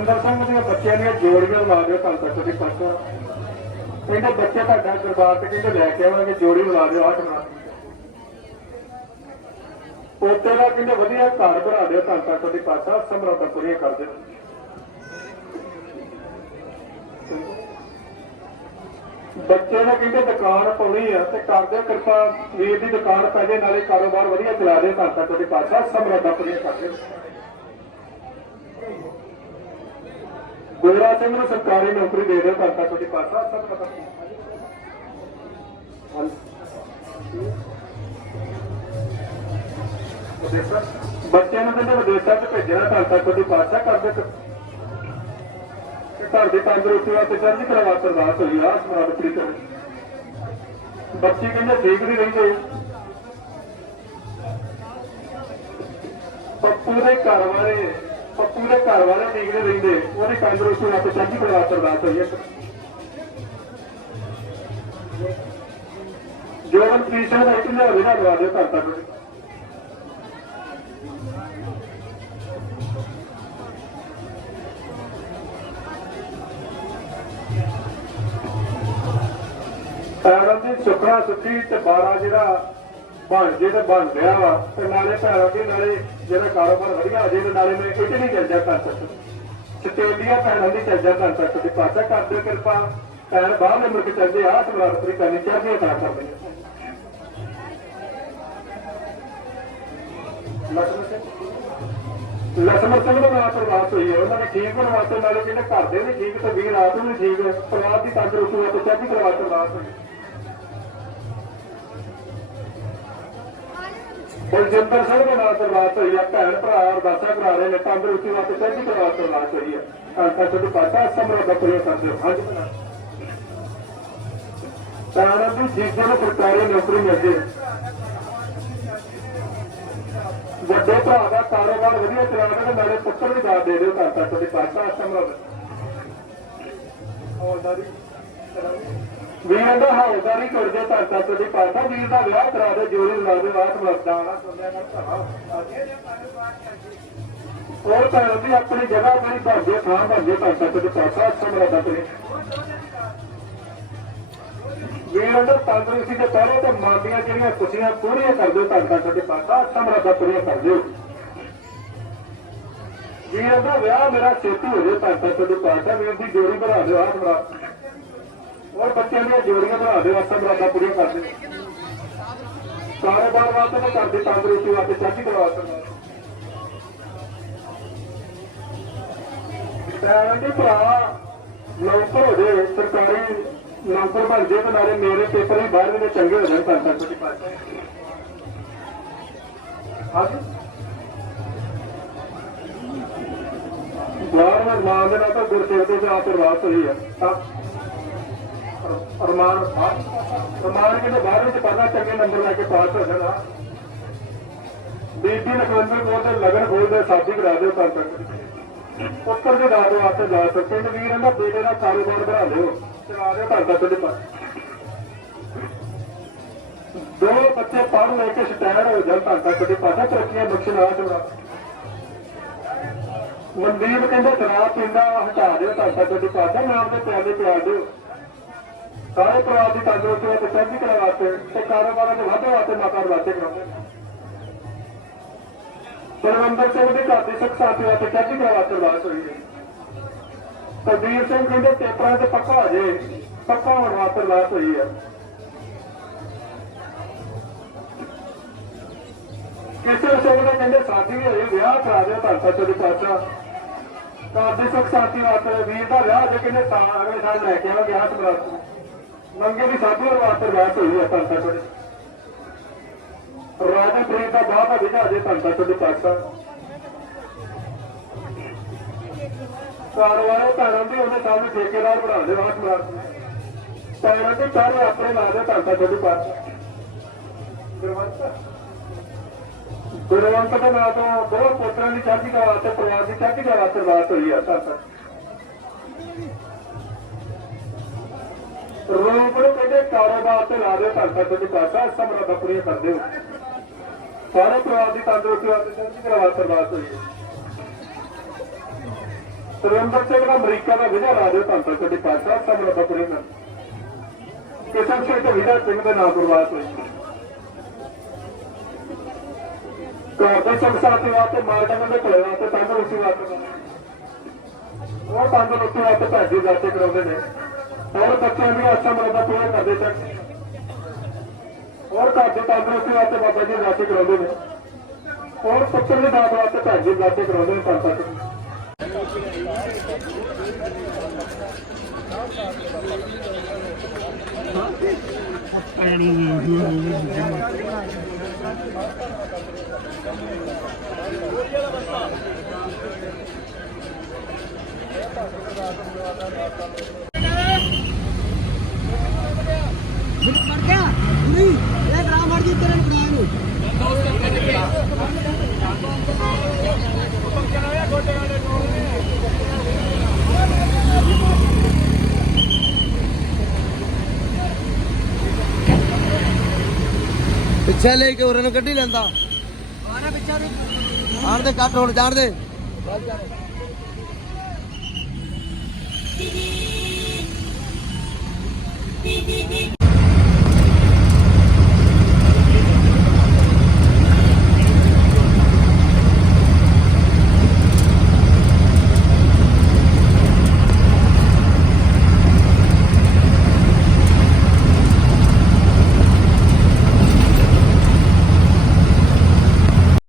ਅੰਦਰ ਸਿੰਘ ਦੀਆਂ ਬੱਚਿਆਂ ਦੀਆਂ ਜੋੜੀਆਂ ਲਾ ਦਿਓ ਕੱਲ ਤੱਕ ਦੀ ਪਾਸਾ ਕਹਿੰਦੇ ਬੱਚੇ ਤੁਹਾਡਾ ਦਰਬਾਰ ਤੇ ਕਹਿੰਦੇ ਲੈ ਕੇ ਆਵਾਂਗੇ, ਜੋੜੀ ਲਾ ਦਿਓ, ਆਹ ਬਣਾ ਪੋਤੇ ਦਾ ਕਹਿੰਦੇ ਵਧੀਆ ਘਰ ਬਣਾ ਦਿਓ ਕੱਲ ਤੱਕ ਦੀ ਪਾਸਾ ਸਮਰੱਥਾ ਪੂਰੀਆਂ ਕਰ ਦਿਓ। ਬੱਚੇ ਨੇ ਕਹਿੰਦੇ ਦੁਕਾਨ ਪਾਉਣੀ ਆ ਤੇ ਕਰਦੇ ਕਿਰਪਾ ਵੀਰ ਦੀ ਦੁਕਾਨ ਪੈ ਜੇ, ਨਾਲੇ ਕਾਰੋਬਾਰ ਵਧੀਆ ਚਲਾ ਦੇ ਘਰ ਤੱਕ ਦੀ ਪਾਸਾ ਸਮਰੱਥਾ ਪੂਰੀਆਂ ਕਰ ਦਿਓ। ਗੋਰਾ ਸਿੰਘ ਨੂੰ ਸਰਕਾਰੀ ਨੌਕਰੀ ਦੇ ਦਿਓ, ਘਰ ਤੱਕ ਪਾਸਾ ਸਭ ਪਤਾ ਬੱਚਿਆਂ ਨੂੰ ਕਹਿੰਦੇ ਵਿਦੇਸ਼ਾਂ 'ਚ ਭੇਜਣਾ ਘਰ ਤੱਕ ਦੀ ਪਾਸਾ ਕਰਦੇ ਘਰ ਦੀ ਤੰਦਰੁਸਤੀ ਵਾਸਤੇ ਚਰਜੀ ਕਰਵਾ ਅਰਦਾਸ ਹੋਈ ਆ ਸਮਾਦ ਪ੍ਰੀਤ ਬੱਚੇ ਕਹਿੰਦੇ ਠੀਕ ਨਹੀਂ ਰਹਿੰਦੇ ਪੱਪੂ ਦੇ ਘਰ ਵਾਲੇ ਦੇ ਘਰ ਵਾਲੇ ਠੀਕ ਰਹਿੰਦੇ, ਉਹਦੀ ਤੰਦਰੁਸਤੀ ਵਾਸਤੇ ਚਰਜੀ ਕਰਵਾ ਅਰਦਾਸ ਹੋਈ ਆ ਜੋਨ ਪ੍ਰੀਸ਼ਾ ਦਾ ਇੱਕ ਲਿਆ ਵਿਨਾ ਦਵਾ ਦਿਓ ਘਰ ਤੱਕ। ਪੈਰਾਂ ਦੀ ਸੁਖਣਾ ਸੁੱਖੀ ਤੇ 12 ਜਿਹੜਾ ਬਣ ਜੇ ਤੇ ਬਣ ਗਿਆ ਵਾ, ਤੇ ਨਾਲੇ ਪੈਰਾਂ ਦੇ ਨਾਲੇ ਜਿਹੜਾ ਕਾਰੋਬਾਰ ਵਧੀਆ ਹੋ ਜੇ ਨਾਲੇ ਮੈਂ ਇਟਲੀ ਚੱਲ ਜਾ ਕਰ ਸਕਦਾ। ਸਟੇਲੀਆ ਭੈਣਾਂ ਦੀ ਚੱਲ ਜਾ ਕਰ ਸਕਦਾ ਪਾਸਾ ਕਰ ਦਿਓ ਕਿਰਪਾ ਭੈਣ ਬਾਹਰਲੇ ਮੁਲਕ ਚੱਲਦੇ ਆ ਸਵਾਰਤਰੀ ਕਰਨੀ ਚਾਹੀਦੀ ਤਾਂ ਕਰਦੇ ਲਖਨਊ ਸਿੰਘ? ਦਾ ਨਾਲ ਪ੍ਰਭਾਵਿਤ ਹੋਈ ਹੈ ਉਹਨਾਂ ਨੇ ਠੀਕ ਹੋਣ ਵਾਸਤੇ ਨਾਲੇ ਜਿਹੜੇ ਘਰ ਦੇ ਵੀ ਠੀਕ, ਤੇ ਵੀ ਰਾਤ ਨੂੰ ਵੀ ਠੀਕ ਪਰਿਵਾਰ ਦੀ ਤੰਦਰੁਸਤੀ ਵਾਸਤੇ ਚਾਹੀਦੀ ਕਰਵਾ ਕਰਵਾ ਹੋਈ ਬਲਜਿੰਦਰ ਸਿੰਘ ਦਾ ਨਾਮ ਪ੍ਰਵਾਸ ਹੋਈ ਹੈ ਭੈਣ ਭਰਾ, ਅਰਦਾਸਾਂ ਕਰਾ ਰਹੇ ਨੇ, ਤੰਦਰੁਸਤੀ ਵਾਸਤੇ ਚਾਹੀਦੀ ਕਰਵਾ ਪ੍ਰਵਾਸ ਹੋਈ ਹੈ ਅੰਕਾ ਤੁਹਾਡੀ ਪਾਸਾ ਸਮਰਾ ਦਾ ਕਰਦੇ ਹਾਂਜੀ ਬਣਾ ਦੀ। ਜੀਜੇ ਨੂੰ ਸਰਕਾਰੀ ਨੌਕਰੀ ਮਿਲ ਜੇ ਵੱਡੇ ਭਰਾ ਦਾ ਕਾਰੋਬਾਰ ਵਧੀਆ ਚਲਾਉਣਾ ਤੇ ਨਾਲੇ ਪੁੱਤਰ ਵੀ ਦਾਤ ਦੇ ਦਿਓ, ਘਰ ਤੱਕ ਤੁਹਾਡੀ ਪਾਸਾ ਸਮਰਦ ਹੌਲਦਾਰੀ ਵੀਰ ਦਾ ਹੌਲਦਾਰੀ ਕਰ ਜੇ ਘਰ ਤੱਕ ਤੁਹਾਡੀ ਪਾਸਾ ਵੀਰ ਦਾ ਵਿਆਹ ਕਰਾ ਦੇ ਜੋੜੀ ਲਾ ਦੇ ਬਾਤ ਮਰਦਾ ਵਾਲਾ ਸੁਣਿਆ ਨਾ ਭਰਾ ਹੋਰ ਭੈਣ ਦੀ ਆਪਣੀ ਜਗ੍ਹਾ ਜਿਹੜੀ ਭਾਜੇ ਥਾਂ ਭਾਜੇ ਘਰ ਤੱਕ ਤੁਹਾਡੀ ਪਾਸਾ ਸਮਰਦ ਆਪਣੇ ਵੀਰ ਦਾ ਤੰਦਰੁਸਤੀ ਦੇ ਪਹਿਲੇ ਤੇ ਮਨ ਦੀਆਂ ਜਿਹੜੀਆਂ ਖੁਸ਼ੀਆਂ ਪੂਰੀਆਂ ਕਰ ਦਿਓ ਤਾਂ ਤੁਹਾਡੇ ਪਾਸਾ ਸਮਰੱਥਾ ਪੂਰੀਆਂ ਕਰ ਦਿਓ। ਵੀਰ ਦਾ ਵਿਆਹ ਮੇਰਾ ਛੇਤੀ ਹੋ ਜੇ ਤਾਂ ਤੁਹਾਡੇ ਪਾਸਾ, ਵੀਰ ਦੀ ਜੋੜੀ ਬਣਾ ਦਿਓ, ਆਹ ਬਣਾ। ਹੋਰ ਬੱਚਿਆਂ ਦੀਆਂ ਜੋੜੀਆਂ ਬਣਾ ਵਾਸਤੇ ਸਮਰੱਥਾ ਪੂਰੀਆਂ ਕਰ ਦਿਓ। ਕਾਰੋਬਾਰ ਵਾਸਤੇ ਮੈਂ ਕਰਦੀ ਤੰਦਰੁਸਤੀ ਵਾਸਤੇ ਚਾਹੀ ਕਰਵਾ ਸਕਦਾ ਤਾਂ ਦੇ ਭਰਾ, ਨੌਕਰ ਹੋ ਜੇ ਸਰਕਾਰੀ ਨੌਕਰ ਬਣ ਜੇ ਤੇ ਨਾਲੇ ਮੇਰੇ ਪੇਪਰ ਵੀ ਬਾਹਰ ਦੇ ਚੰਗੇ ਹੋ ਜਾਣ ਤਾਂ ਤੱਕ ਦੀ ਪਾਸੇ ਬਾਹਰ ਮਾਂ ਦੇ ਨਾਲ ਤਾਂ ਗੁਰਸੇਵ ਦੇ ਆਪ ਪ੍ਰਵਾਸ ਹੋਈ ਹੈ ਤਾਂ ਅਰਮਾਨ ਅਰਮਾਨ ਕਿਤੇ ਬਾਅਦ ਵਿੱਚ ਪੜਨਾ ਚੰਗੇ ਨੰਬਰ ਲੈ ਕੇ ਪਾਸ ਹੋ ਜਾਣਾ ਬੀਬੀ ਲਖਵੰਦਰ ਕੋਲ ਦੇ ਲਗਨ ਖੋਲਦੇ ਸਾਡੀ ਕਰਾ ਦਿਓ ਤਾਂ ਤੱਕ। ਉੱਪਰ ਦੇ ਦਾਦੇ ਵਾਸਤੇ ਜਾ ਸਕਦੇ ਨੇ ਵੀਰ ਇਹਨਾਂ ਬੇਟੇ ਦਾ ਕਾਰੋਬਾਰ ਬਣਾ ਲਿਓ ਚਲਾ ਦਿਓ ਘਰ ਦਾ ਤੁਹਾਡੇ ਪਾਸ। ਦੋ ਬੱਚੇ ਪੜ੍ਹ ਲੈ ਕੇ ਸਟੈਂਡ ਹੋ ਜਾਣ ਤਾਂ ਤੱਕ ਤੁਹਾਡੇ ਪਾਸਾ। ਤਰੱਕੀਆਂ ਬਖਸ਼ਣ ਆ ਜੋੜਾ ਮਨਦੀਪ ਕਹਿੰਦੇ, ਸ਼ਰਾਬ ਪੀਂਦਾ, ਹਟਾ ਦਿਓ ਤਾਂ ਤੱਕ ਪਾਸਾ। ਨਾਮ ਦੇ ਪਿਆਲੇ ਪਿਆ ਦਿਓ। ਸਾਰੇ ਪਰਿਵਾਰ ਦੀ ਤੰਦਰੁਸਤੀ ਤੇ ਚੰਗੀ ਕਰਾ ਵਾਸਤੇ ਤੇ ਕਾਰੋਬਾਰਾਂ ਦੇ ਵਾਧੇ ਵਾਸਤੇ ਮਾਤਾ ਵਾਸਤੇ ਕਰਾਉਂਦੇ ਪਰਮੰਦਰ ਸਿੰਘ ਦੇ ਘਰ ਦੀ ਸਿੱਖ ਸਾਥੀ ਵਾਸਤੇ ਚੜ੍ਹਦੀ ਕਲਾ ਵਾਸਤੇ ਅਰਦਾਸ ਹੋਈ ਹੈ। ਕੁਲਦੀਪ ਸਿੰਘ ਕਹਿੰਦੇ ਪੇਪਰਾਂ ਤੇ ਪੱਕਾ ਹੋ ਜੇ, ਪੱਕਾ ਹੋਣ ਵਾਸਤੇ ਅਰਦਾਸ ਹੋਈ ਹੈ। ਕਿਸੇ ਸਿੰਘ ਦੇ ਕਹਿੰਦੇ ਸਾਥੀ ਵੀ ਹੋਏ ਵਿਆਹ ਕਰਾ ਦਿਓ ਤਾਂ ਤੱਕ ਦੇ ਪਾਸਾ ਘਰ ਦੀ ਸਿੱਖ ਸਾਥੀ ਵਾਸਤੇ ਵੀਰ ਦਾ ਵਿਆਹ ਜੇ ਕਹਿੰਦੇ ਤਾਂ ਅਗਲੇ ਸਾਲ ਲੈ ਕੇ ਆਵਾਂਗੇ ਆਹ ਸਮਰਾਤ ਨੰਗੇ ਦੀ ਸਾਥੀ ਵਾਸਤੇ ਅਰਦਾਸ ਹੋਈ ਹੈ ਤਾਂ ਤੱਕ ਰਾਜਾ ਪ੍ਰੀਤ ਦਾ ਬਾਬਾ ਵਿਜਾ ਦੇ ਧੰਦਾ ਤੁਹਾਡੇ ਪਾਸਾ ਕਾਰਵਾਰੇ ਪੈਰਾਂ ਦੀ ਉਹਨੇ ਸਾਹਮਣੇ ਠੇਕੇਦਾਰ ਬਣਾ ਦੇ ਵਾਸ ਮਾਰ ਪੈਰਾਂ ਦੇ ਸਾਰੇ ਆਪਣੇ ਨਾਲ ਦੇ ਧਰਤਾ ਤੁਹਾਡੇ ਪਾਸਾ ਗੁਰਵੰਤ? ਦੇ ਨਾਂ ਤੋਂ ਬਹੁਤ ਪੁੱਤਰਾਂ ਦੀ ਚਾਹੀਦੀ ਦਾ ਵਾਸਤੇ ਪਰਿਵਾਰ ਦੀ ਚਾਹੀਦੀ ਦਾ ਵਾਸਤੇ ਬਾਤ ਹੋਈ ਆ ਤਾਂ ਰੋਪ ਨੂੰ ਕਹਿੰਦੇ ਕਾਰੋਬਾਰ ਤੇ ਲਾ ਦੇ ਧੰਦਾ ਤੁਹਾਡੇ ਪਾਸਾ ਸਮਰੱਥਾ ਪੂਰੀ ਕਰ ਦਿਓ। ਸਾਰੇ ਪਰਿਵਾਰ ਦੀ ਤੰਦਰੁਸਤੀ ਵਾਸਤੇ ਚੰਗੀ ਤਰ੍ਹਾਂ ਵਾਸਤੇ ਹੋਈ ਹੈ ਸੁਰਿੰਦਰ ਸਿੰਘ ਦਾ ਅਮਰੀਕਾ ਦਾ ਵਿਜਾ ਲਾ ਦਿਓ ਤਾਂ ਤੱਕ ਦੀ ਪਾਸਾ ਸਭ ਨੂੰ ਬਪਰੇ ਨਾਲ ਕਿਸਮ ਸੇ ਤੇ ਵਿਜਾ ਸਿੰਘ ਦੇ ਨਾਮ ਗੁਰਵਾਤ ਹੋਈ ਘਰ ਸੰਸਾਤੀ ਵਾਸਤੇ ਮਾਰਕਾ ਦੇ ਕੋਲੇ ਵਾਸਤੇ ਤੰਦਰੁਸਤੀ ਵਾਸਤੇ ਉਹ ਤੰਦਰੁਸਤੀ ਵਾਸਤੇ ਭੈਜੀ ਜਾਤੇ ਕਰਾਉਂਦੇ ਨੇ। ਹੋਰ ਬੱਚਿਆਂ ਦੀ ਆਸਾਂ ਮਰਦਾ ਪੂਰਾ ਕਰਦੇ ਚੱਕ ਹੋਰ ਘਰ ਦੇ ਤੰਦਰੁਸਤੀ ਵਾਸਤੇ ਬਾਬਾ ਜੀ ਜਾਤੇ ਕਰਾਉਂਦੇ ਨੇ। ਔਰ ਪੁੱਤਰ ਦੇ ਦਾਤ ਵਾਸਤੇ ਭੈਜੀ ਜਾਤੇ ਕਰਾਉਂਦੇ ਨੇ ਪੰਜ ਤੱਕ ਮਰ ਗਿਆ ਨਹੀਂ ਇਹ ਗ੍ਰਾਮ ਮਰ ਜੀ ਤੇਰੇ ਨੂੰ ਬਣਾਇਆ ਨੂੰ ਪਿੱਛੇ ਲੈ ਕੇ ਉਹਨਾਂ ਨੂੰ ਕੱਢੀ ਲੈਂਦਾ। ਆਣਾ ਦੇ ਆਣ ਦੇ ਕੱਟ ਹੁਣ ਜਾਣ ਦੇ।